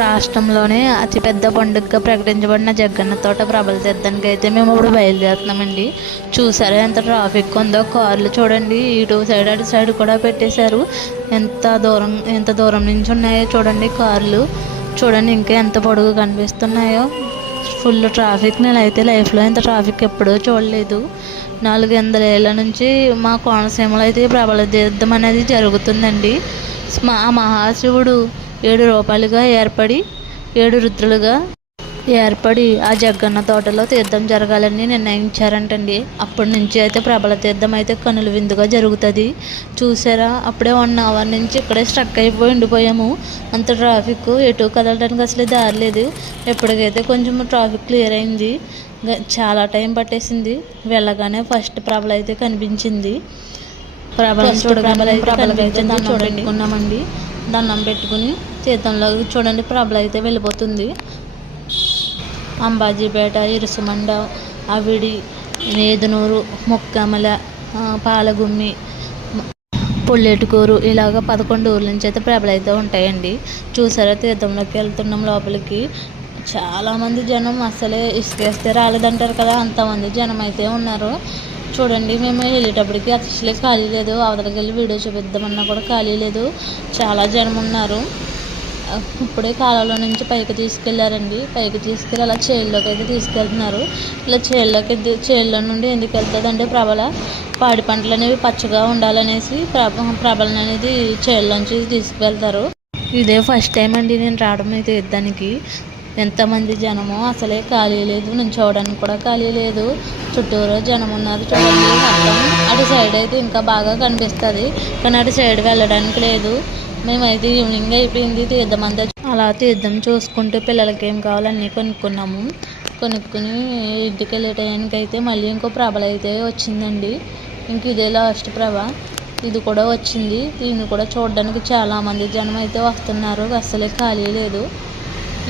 రాష్ట్రంలోనే అతిపెద్ద పండుగగా ప్రకటించబడిన జగ్గన్న తోట ప్రభల తీర్థానికి అయితే మేము ఇప్పుడు బయలుదేరుతున్నామండి. చూసారా ఎంత ట్రాఫిక్ ఉందో, కార్లు చూడండి ఇటు సైడ్ అటు సైడ్ కూడా పెట్టేశారు. ఎంత దూరం నుంచి ఉన్నాయో చూడండి కార్లు. చూడండి ఇంకా ఎంత పొడుగు కనిపిస్తున్నాయో. Full traffic. నేనైతే లైఫ్లో ఇంత ట్రాఫిక్ ఎప్పుడూ చూడలేదు. 400 ఏళ్ళ నుంచి మా కోనసీమలో అయితే ప్రభల తీర్థం అనేది జరుగుతుందండి. ఆ మహాశివుడు 7 రూపాయలుగా ఏర్పడి 7 రుద్రులుగా ఏర్పడి ఆ జగ్గన్న తోటలో తీర్థం జరగాలని నిర్ణయించారంటండి. అప్పటి నుంచి అయితే ప్రభల తీర్థం అయితే కనుల విందుగా జరుగుతుంది. చూసారా, అప్పుడే 1 అవర్ నుంచి ఇక్కడే స్ట్రక్ అయిపోయి ఉండిపోయాము. అంత ట్రాఫిక్, ఎటు కదలడానికి అసలు దారి లేదు. ఎప్పటికైతే కొంచెం ట్రాఫిక్ క్లియర్ అయింది. చాలా టైం పట్టేసింది. వెళ్ళగానే ఫస్ట్ ప్రభల అయితే కనిపించింది. ప్రభలను చూడగానే ప్రభలకైతే దండం పెట్టుకున్నామండి. దండం పెట్టుకుని తీర్థంలో చూడండి ప్రభల అయితే వెళ్ళిపోతుంది. అంబాజీపేట, ఇరుసుమండ, అవిడి, నేదునూరు, ముక్కమల, పాలగుమ్మి, పుల్లెటుకూరు ఇలాగ 11 ఊర్ల నుంచి అయితే ప్రభలు అయితే ఉంటాయండి. చూసారా, తీర్థంలోకి వెళ్తున్నాం లోపలికి. చాలామంది జనం, అసలే ఇసుకేస్తే రాలేదంటారు కదా, అంతమంది జనం అయితే ఉన్నారు. చూడండి, మేము వెళ్ళేటప్పటికి అసలే ఖాళీ లేదు. అవతలకి వెళ్ళి వీడియో చూపిద్దామన్నా కూడా ఖాళీ లేదు. చాలా జనం ఉన్నారు. ఇప్పుడే కాలంలో నుంచి పైకి తీసుకెళ్లారండి. పైకి తీసుకెళ్ళి అలా చేల్లోకి అయితే తీసుకెళ్తున్నారు. ఇలా చేల్లో నుండి ఎందుకు వెళ్తుంది అంటే ప్రభల పాడి పంటలు అనేవి పచ్చగా ఉండాలనేసి ప్రభలను అనేది చేల్లోంచి తీసుకువెళ్తారు. ఇదే ఫస్ట్ టైం అండి నేను రావడం అయితే తీర్థానికి. ఎంతమంది జనమో, అసలే ఖాళీ లేదు. నుంచోవడానికి కూడా ఖాళీ లేదు. చుట్టూరు జనం ఉన్నారు చూడండి. మొత్తం అటు సైడ్ అయితే ఇంకా బాగా కనిపిస్తుంది, కానీ అటు సైడ్ వెళ్ళడానికి లేదు. మేమైతే ఈవినింగ్ అయిపోయింది. తీర్థం అంతా అలా తీర్థం చూసుకుంటూ పిల్లలకి ఏం కావాలన్నీ కొనుక్కున్నాము. కొనుక్కుని ఇంటికి వెళ్ళే టైంకి అయితే మళ్ళీ ఇంకో ప్రభలు అయితే వచ్చిందండి. ఇంక ఇదే లాస్ట్ ప్రభ. ఇది కూడా వచ్చింది. దీన్ని కూడా చూడడానికి చాలామంది జనం అయితే వస్తున్నారు. అస్సలే ఖాళీ లేదు.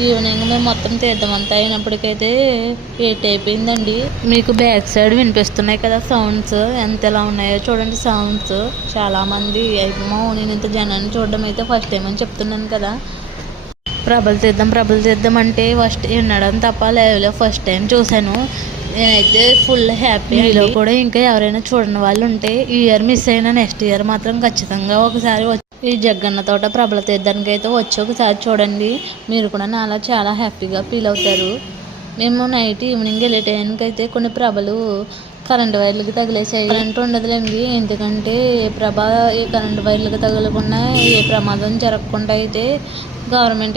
ఈవినింగ్ మేము మొత్తం తీర్థం అంతా అయినప్పటికైతే 8 అయిపోయిందండి. మీకు బ్యాక్ సైడ్ వినిపిస్తున్నాయి కదా సౌండ్స్, ఎలా ఉన్నాయో చూడండి సౌండ్స్. చాలామంది అయిపోమో, నేను ఇంత జనాన్ని చూడడం అయితే ఫస్ట్ టైం అని చెప్తున్నాను కదా. ప్రభల తీర్థం అంటే ఫస్ట్ వినడం తప్ప లైవ్లో ఫస్ట్ టైం చూశాను. నేనైతే ఫుల్ హ్యాపీ. మీలో కూడా ఇంకా ఎవరైనా చూడని వాళ్ళు ఉంటే ఈ ఇయర్ మిస్ అయినా నెక్స్ట్ ఇయర్ మాత్రం ఖచ్చితంగా ఒకసారి ఈ జగ్గన్న తోట ప్రభల తీర్థానికి అయితే వచ్చి ఒకసారి చూడండి. మీరు కూడా నాలా చాలా హ్యాపీగా ఫీల్ అవుతారు. మేము నైట్ ఈవినింగ్ వెళ్ళే టైంకి అయితే కొన్ని ప్రభలు కరెంటు వైర్లకి తగిలేసాయి. కరెంటు ఉండదులేండి, ఎందుకంటే ప్రభ ఈ కరెంటు వైర్లకి తగలకుండా ఏ ప్రమాదం జరగకుండా అయితే గవర్నమెంట్